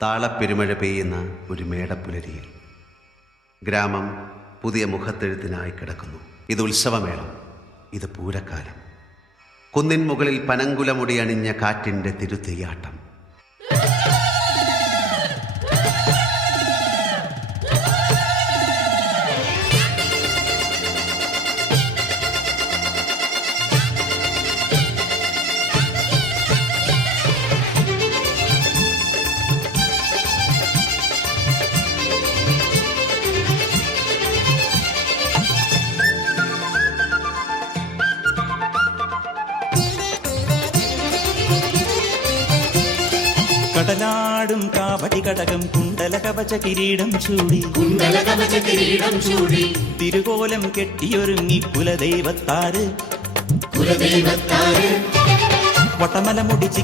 താളപ്പെരുമഴ പെയ്യുന്ന ഒരു മേടപ്പുലരിയിൽ ഗ്രാമം പുതിയ മുഖത്തെഴുത്തിനായി കിടക്കുന്നു. ഇത് ഉത്സവമേളം, ഇത് പൂരക്കാലം. കുന്നിൻ മുകളിൽ പനങ്കുലമുടി അണിഞ്ഞ കാറ്റിൻ്റെ തിരുതെയ്യാട്ടം. കടലാടും കാവടി കടകം കുണ്ടല കവച കിരീടം ചൂടി തിരുകോലം കെട്ടിയൊരുങ്ങി കുലദൈവത്താറ് വട്ടമല മുടിച്ച്